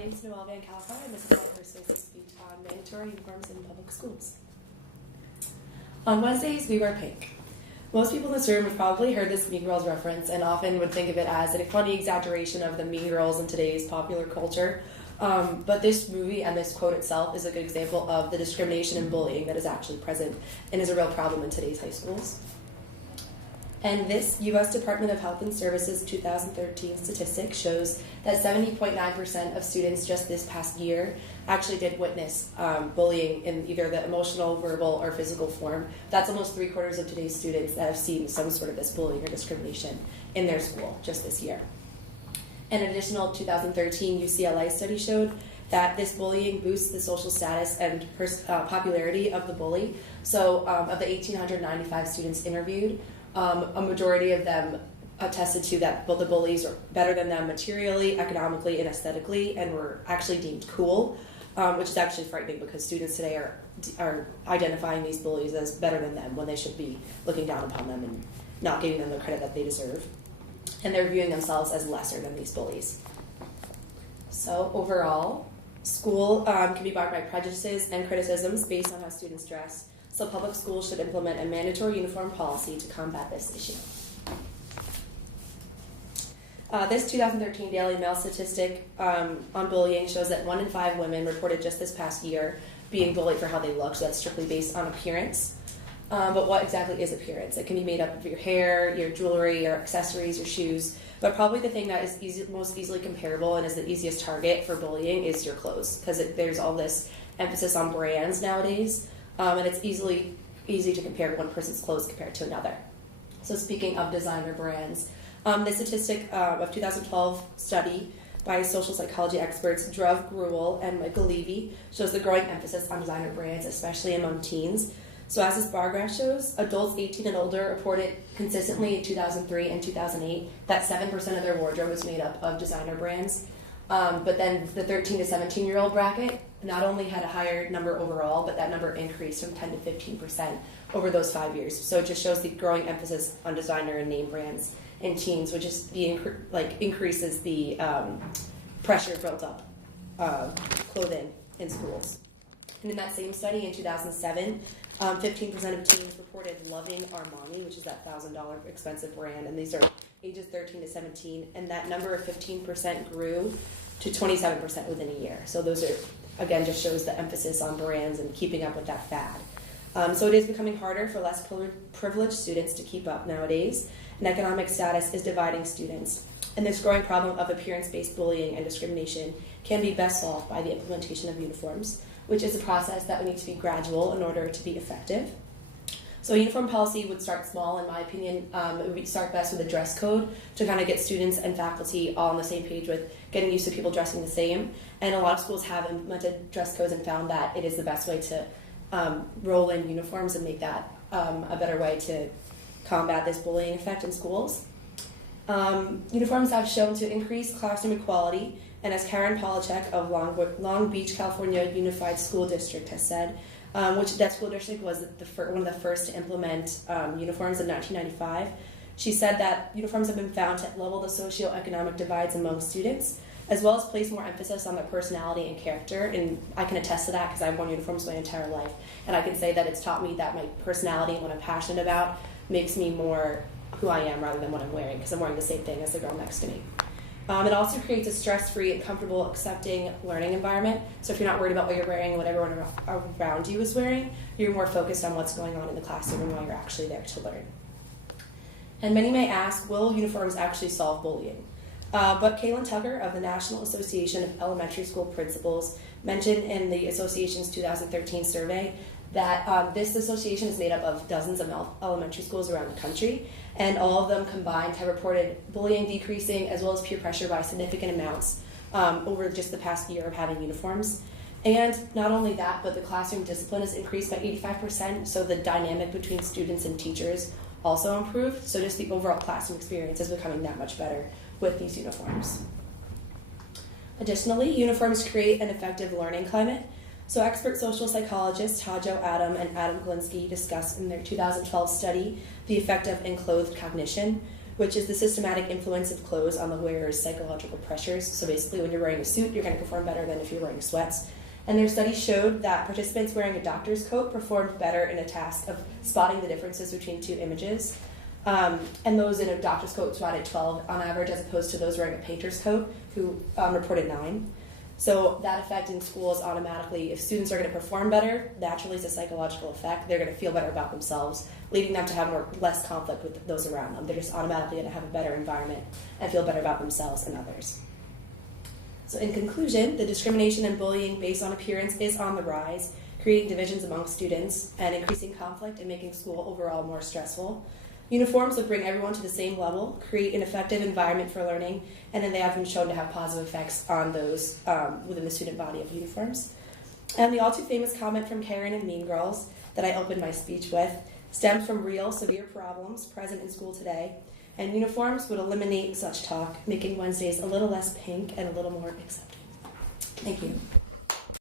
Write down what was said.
name is Noelle and this is my Persuasive speech on mandatory uniforms in public schools. On Wednesdays, we wear pink. Most people in this room have probably heard this Mean Girls reference and often would think of it as a funny exaggeration of the Mean Girls in today's popular culture. But this movie and this quote itself is a good example of the discrimination and bullying that is actually present and is a real problem in today's high schools. And this U.S. Department of Health and Services 2013 statistic shows that 70.9% of students just this past year actually did witness bullying in either the emotional, verbal, or physical form. That's almost 3/4 of today's students that have seen some sort of this bullying or discrimination in their school just this year. An additional 2013 UCLA study showed that this bullying boosts the social status and popularity of the bully. So of the 1,895 students interviewed, a majority of them attested to that the bullies are better than them materially, economically, and aesthetically, and were actually deemed cool, which is actually frightening because students today are identifying these bullies as better than them when they should be looking down upon them and not giving them the credit that they deserve. And they're viewing themselves as lesser than these bullies. So overall, school can be marked by prejudices and criticisms based on how students dress. So public schools should implement a mandatory uniform policy to combat this issue. This 2013 Daily Mail statistic on bullying shows that 1 in 5 women reported just this past year being bullied for how they look, so that's strictly based on appearance. But what exactly is appearance? It can be made up of your hair, your jewelry, your accessories, your shoes, but probably the thing that is most easily comparable and is the easiest target for bullying is your clothes, because there's all this emphasis on brands nowadays. And it's easy to compare one person's clothes compared to another. So speaking of designer brands, the statistic of 2012 study by social psychology experts Drew Gruel and Michael Levy shows the growing emphasis on designer brands, especially among teens. So as this bar graph shows, adults 18 and older reported consistently in 2003 and 2008 that 7% of their wardrobe was made up of designer brands. But then the 13 to 17-year-old bracket not only had a higher number overall, but that number increased from 10 to 15% over those 5 years. So it just shows the growing emphasis on designer and name brands in teens, which is increases the pressure built up clothing in schools. And in that same study in 2007, 15% of teens reported loving Armani, which is that $1,000 expensive brand, and these are ages 13 to 17, and that number of 15% grew to 27% within a year. So those are, again, just shows the emphasis on brands and keeping up with that fad. So it is becoming harder for less privileged students to keep up nowadays, and economic status is dividing students. And this growing problem of appearance-based bullying and discrimination can be best solved by the implementation of uniforms, which is a process that would need to be gradual in order to be effective. So a uniform policy would start small, in my opinion. It would start best with a dress code to kind of get students and faculty all on the same page with getting used to people dressing the same. And a lot of schools have implemented dress codes and found that it is the best way to roll in uniforms and make that a better way to combat this bullying effect in schools. Uniforms have shown to increase classroom equality, and as Karen Polachek of Long Beach, California Unified School District has said, which that school district was one of the first to implement uniforms in 1995. She said that uniforms have been found to level the socioeconomic divides among students, as well as place more emphasis on their personality and character. And I can attest to that because I've worn uniforms my entire life. And I can say that it's taught me that my personality and what I'm passionate about makes me more who I am rather than what I'm wearing, because I'm wearing the same thing as the girl next to me. It also creates a stress-free and comfortable, accepting learning environment. So if you're not worried about what you're wearing and what everyone around you is wearing, you're more focused on what's going on in the classroom and why you're actually there to learn. And many may ask, will uniforms actually solve bullying? But Kaylin Tucker of the National Association of Elementary School Principals mentioned in the association's 2013 survey that this association is made up of dozens of elementary schools around the country, and all of them combined have reported bullying decreasing as well as peer pressure by significant amounts over just the past year of having uniforms. And not only that, but the classroom discipline has increased by 85%, so the dynamic between students and teachers also improved, so just the overall classroom experience is becoming that much better with these uniforms. Additionally, uniforms create an effective learning climate. So expert social psychologists Hajo Adam and Adam Glinsky discussed in their 2012 study the effect of enclothed cognition, which is the systematic influence of clothes on the wearer's psychological pressures. So basically, when you're wearing a suit, you're going to perform better than if you're wearing sweats. And their study showed that participants wearing a doctor's coat performed better in a task of spotting the differences between two images. And those in a doctor's coat spotted 12 on average, as opposed to those wearing a painter's coat, who reported 9. So that effect in schools automatically, if students are going to perform better, naturally it's a psychological effect. They're going to feel better about themselves, leading them to have less conflict with those around them. They're just automatically going to have a better environment and feel better about themselves and others. So in conclusion, the discrimination and bullying based on appearance is on the rise, creating divisions among students and increasing conflict and making school overall more stressful. Uniforms would bring everyone to the same level, create an effective environment for learning, and then they have been shown to have positive effects on those within the student body of uniforms. And the all too famous comment from Karen in Mean Girls that I opened my speech with stems from real, severe problems present in school today, and uniforms would eliminate such talk, making Wednesdays a little less pink and a little more accepting. Thank you.